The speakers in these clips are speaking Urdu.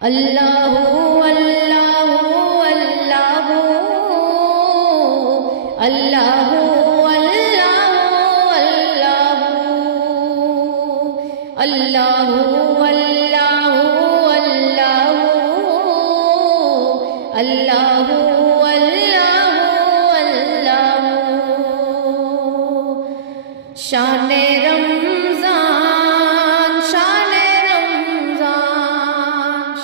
اللہ اللہ اللہ اللہ اللہ اللہ اللہ اللہ اللہ شان رمضان شان رمضان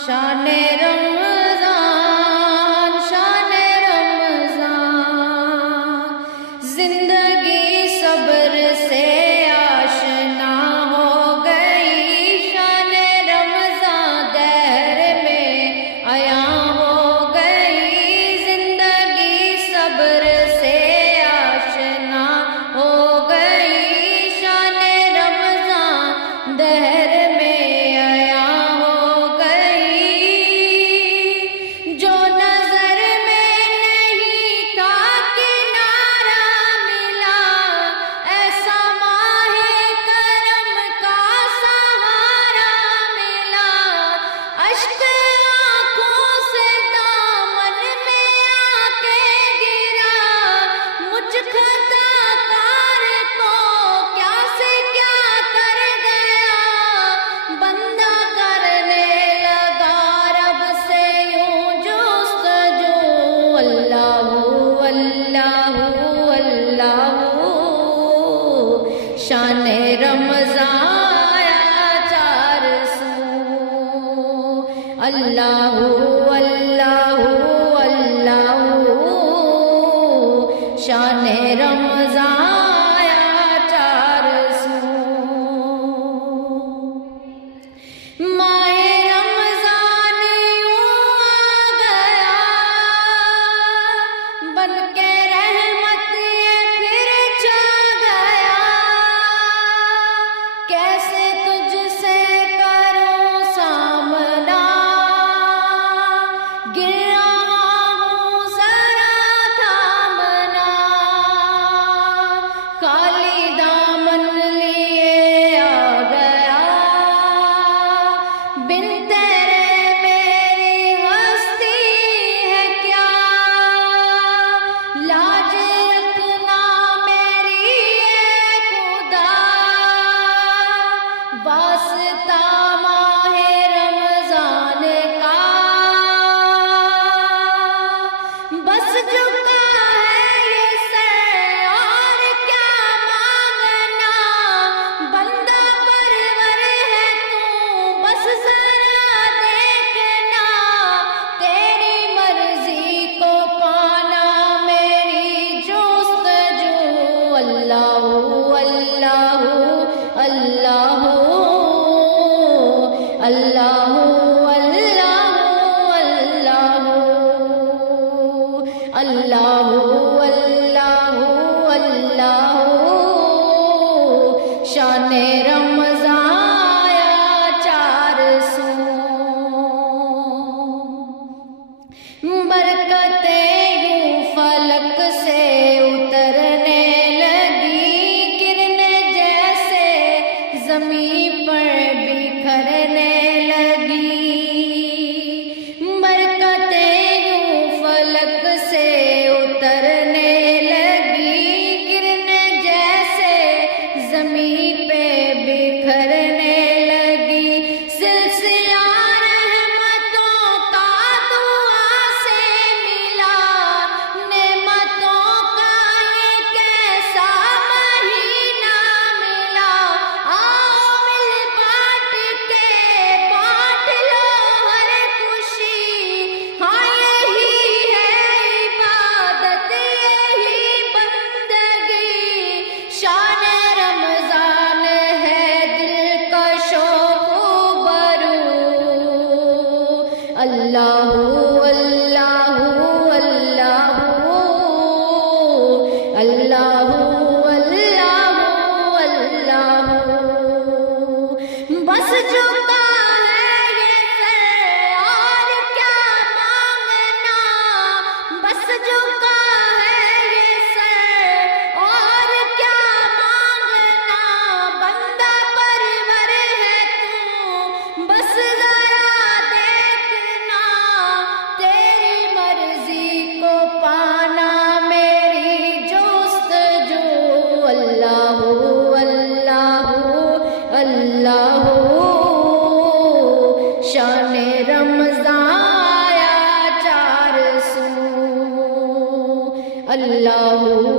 شان رمضان شان رمضان زندگی صبر سے آشنا ہو گئی شان رمضان دہر میں عیاں ہو گئی زندگی صبر سے آشنا ہو گئی شان رمضان دہر میں عیاں ہو گئی جو نظر میں نہیں تھا کنارہ ملا ایسا ماہ کرم کا سہارا ملا اشک آنکھوں سے دامن میں آ کے گرا مجھ خطا کار کو کیا سے کیا کر گیا بندہ کرنے لگا رب سے یوں جستجو اللہ اللہ اللہ شان رمضان آیا 400 اللہ اللہ اللہ شان رمضان آیا 400 ماہ رمضان یوں آ گیا بن کے رحمت یہ پھر چھا گیا کیسے تجھ سے کروں سامنا گر رہا ہوں ذرا تھامنا خالی دامن لیے آ گیا بن تیرے میری ہستی ہے کیا لاج رکھنا میری اے خدا واسطہ ماہ رمضان کا بس جھکا ہے یہ سر اور کیا مانگنا بندہ پرور ہے تو بس ذرا دیکھنا تیری مرضی کو پانا میری جستجو اللہ اللہ اللہ اللہ اللہ اللہ اللہ شان رمضان آیا 400 برکتیں یوں فلک سے اترنے لگی گرنے جیسے زمین پر بکھرنے لگی برکتیں یوں فلک سے اترنے لگی گرنے جیسے زمین پہ بکھرنے لگی سلسلہ رحمتوں کا دعا سے ملا نعمتوں کا یہ کیسا مہینہ ملا آؤ مل بانٹ کے بانٹ لو ہر خوشی ہاں یہی ہے عبادت یہی بندگی شان رمضان ہے دل کا شوق برو اللہ اللہ اللہ اللہ اللہ اللہ بس جھکا ہے یہ سر اور کیا مانگنا بس جھکا ہے یہ سر اور کیا مانگنا بندہ پرور ہے تو بس ذرا دیکھ اللہ شان رمضان آیا 400 اللہ